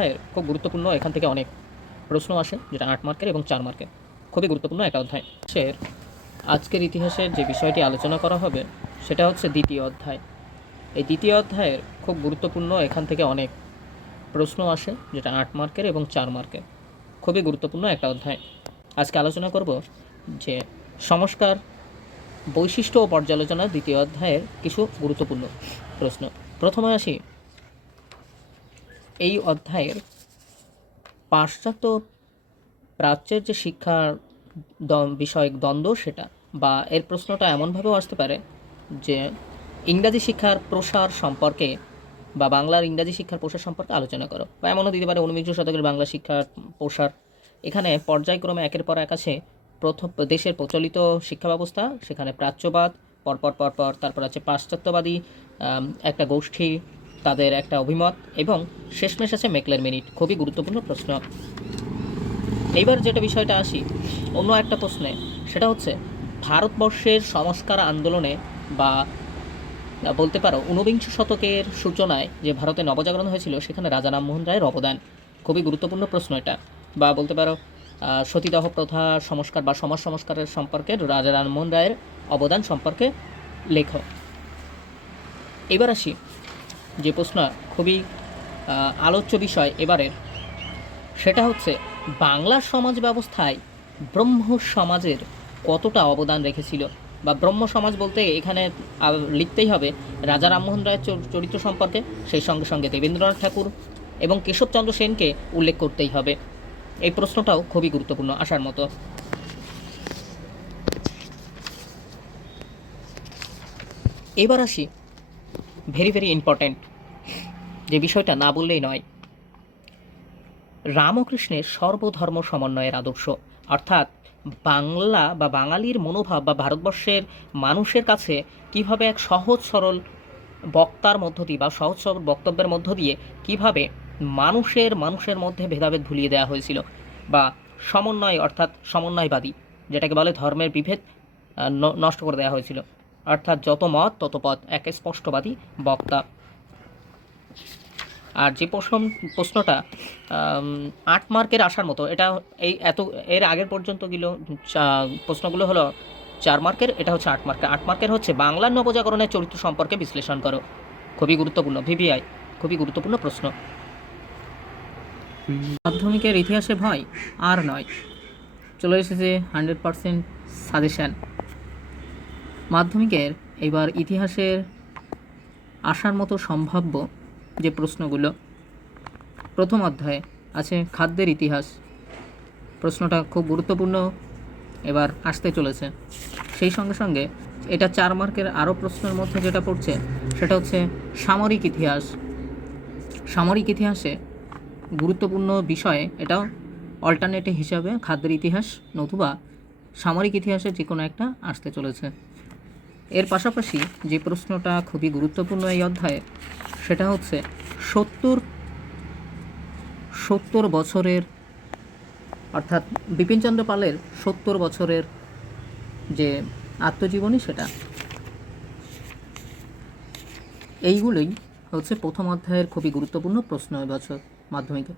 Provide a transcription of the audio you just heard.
অধ্যায়ের খুব গুরুত্বপূর্ণ, এখান থেকে অনেক প্রশ্ন আসে, যেটা 8 মার্কের এবং 4 মার্কের। খুবই গুরুত্বপূর্ণ একটা অধ্যায়। আজকের ইতিহাসের যে বিষয়টি আলোচনা করা হবে সেটা হচ্ছে দ্বিতীয় অধ্যায়। এই দ্বিতীয় অধ্যায়ের খুব গুরুত্বপূর্ণ, এখান থেকে অনেক প্রশ্ন আসে, যেটা 8 মার্কের এবং 4 মার্কের। খুবই গুরুত্বপূর্ণ একটা অধ্যায়। আজকে আলোচনা করব যে সংস্কার, বৈশিষ্ট্য ও পর্যালোচনা দ্বিতীয় অধ্যায়ের কিছু গুরুত্বপূর্ণ প্রশ্ন। প্রথমে আসি এই অধ্যায়ের পাশ্চাত্য প্রাচ্যের যে শিক্ষার বিষয়ক দ্বন্দ্ব, সেটা বা এর প্রশ্নটা এমনভাবেও আসতে পারে যে ইংরাজি শিক্ষার প্রসার সম্পর্কে বা বাংলার ইংরাজি শিক্ষার প্রসার সম্পর্কে আলোচনা করো, বা এমনও দিতে পারে 19 শতকের বাংলা শিক্ষার প্রসার। এখানে পর্যায়ক্রমে একের পর এক আছে প্রথম দেশের প্রচলিত শিক্ষা ব্যবস্থা, সেখানে প্রাচ্যবাদ, পরপর তারপর আছে পাশ্চাত্যবাদী একটা গোষ্ঠী, তাদের একটা অভিমত, এবং শেষমেশ আছে মেকলের মিনিট। খুবই গুরুত্বপূর্ণ প্রশ্ন। এইবার যেটা বিষয়টা আসি অন্য একটা প্রশ্নে, সেটা হচ্ছে ভারতবর্ষের সংস্কার আন্দোলনে বা বলতে পারো 19 শতকের সূচনায় যে ভারতে নবজাগরণ হয়েছিল, সেখানে রাজা রামমোহন রায়ের অবদান। খুবই গুরুত্বপূর্ণ প্রশ্ন এটা। বা বলতে পারো সতীদাহ প্রথা সংস্কার বা সমাজ সংস্কারের সম্পর্কে রাজা রামমোহন রায়ের অবদান সম্পর্কে লেখ। এবার আসি যে প্রশ্ন খুবই আলোচ্য বিষয় এবারের, সেটা হচ্ছে বাংলার সমাজ ব্যবস্থায় ব্রহ্ম সমাজের কতটা অবদান রেখেছিল। বা ব্রহ্ম সমাজ বলতে এখানে লিখতেই হবে রাজা রামমোহন রায়ের চরিত্র সম্পর্কে, সেই সঙ্গে সঙ্গে দেবেন্দ্রনাথ ঠাকুর এবং কেশবচন্দ্র সেনকে উল্লেখ করতেই হবে। এই প্রশ্নটাও খুবই গুরুত্বপূর্ণ, আসার মতো। এবার আসি ভেরি ইম্পর্ট্যান্ট যে বিষয়টা না বললেই নয়, রামকৃষ্ণের সর্বধর্ম সমন্বয়ের আদর্শ। অর্থাৎ বাংলা বা বাঙালির মনোভাব বা ভারতবর্ষের মানুষের কাছে কিভাবে এক সহজ সরল বক্তার মধ্য দিয়ে বা সহজ সরল বক্তব্যের মধ্য দিয়ে কিভাবে মানুষের মধ্যে ভেদাভেদ ভুলিয়ে দেওয়া হয়েছিল, বা সমন্বয় অর্থাৎ সমন্বয়বাদী, যেটাকে বলে ধর্মের বিভেদ নষ্ট করে দেওয়া হয়েছিল। অর্থাৎ যত মত তত পথ, এক স্পষ্টবাদী বক্তা। আর যে প্রশ্নটা 8 মার্কের আসার মতো, এটা এর আগের পর্যন্তগুলো প্রশ্নগুলো হলো 4 মার্কের, এটা হচ্ছে 8 মার্কের। 8 মার্কের হচ্ছে বাংলার নবজাগরণের চরিত্র সম্পর্কে বিশ্লেষণ করো। খুবই গুরুত্বপূর্ণ, ভিভিআই খুবই গুরুত্বপূর্ণ প্রশ্ন। মাধ্যমিকের ইতিহাসে ভয় আর নয়, চলে এসেছে 100% সাজেশান। মাধ্যমিকের এবার ইতিহাসের আসার মতো সম্ভাব্য যে প্রশ্নগুলো, প্রথম অধ্যায়ে আছে খাদ্যের ইতিহাস। প্রশ্নটা খুব গুরুত্বপূর্ণ, এবার আসতে চলেছে। সেই সঙ্গে সঙ্গে এটা 4 মার্কের আরও প্রশ্নের মধ্যে যেটা পড়ছে, সেটা হচ্ছে সামরিক ইতিহাস। সামরিক ইতিহাসে গুরুত্বপূর্ণ বিষয়ে এটাও অল্টারনেটিভ হিসাবে খাদ্যের ইতিহাস নতুবা সামরিক ইতিহাসে যে কোনো একটা আসতে চলেছে। এর পাশাপাশি যে প্রশ্নটা খুবই গুরুত্বপূর্ণ এই অধ্যায়ে, সেটা হচ্ছে 70 বছরের, অর্থাৎ বিপিনচন্দ্র পালের 70 বছরের যে আত্মজীবনী, সেটা। এইগুলোই হচ্ছে প্রথম অধ্যায়ের খুবই গুরুত্বপূর্ণ প্রশ্ন এবছর মাধ্যমিকে।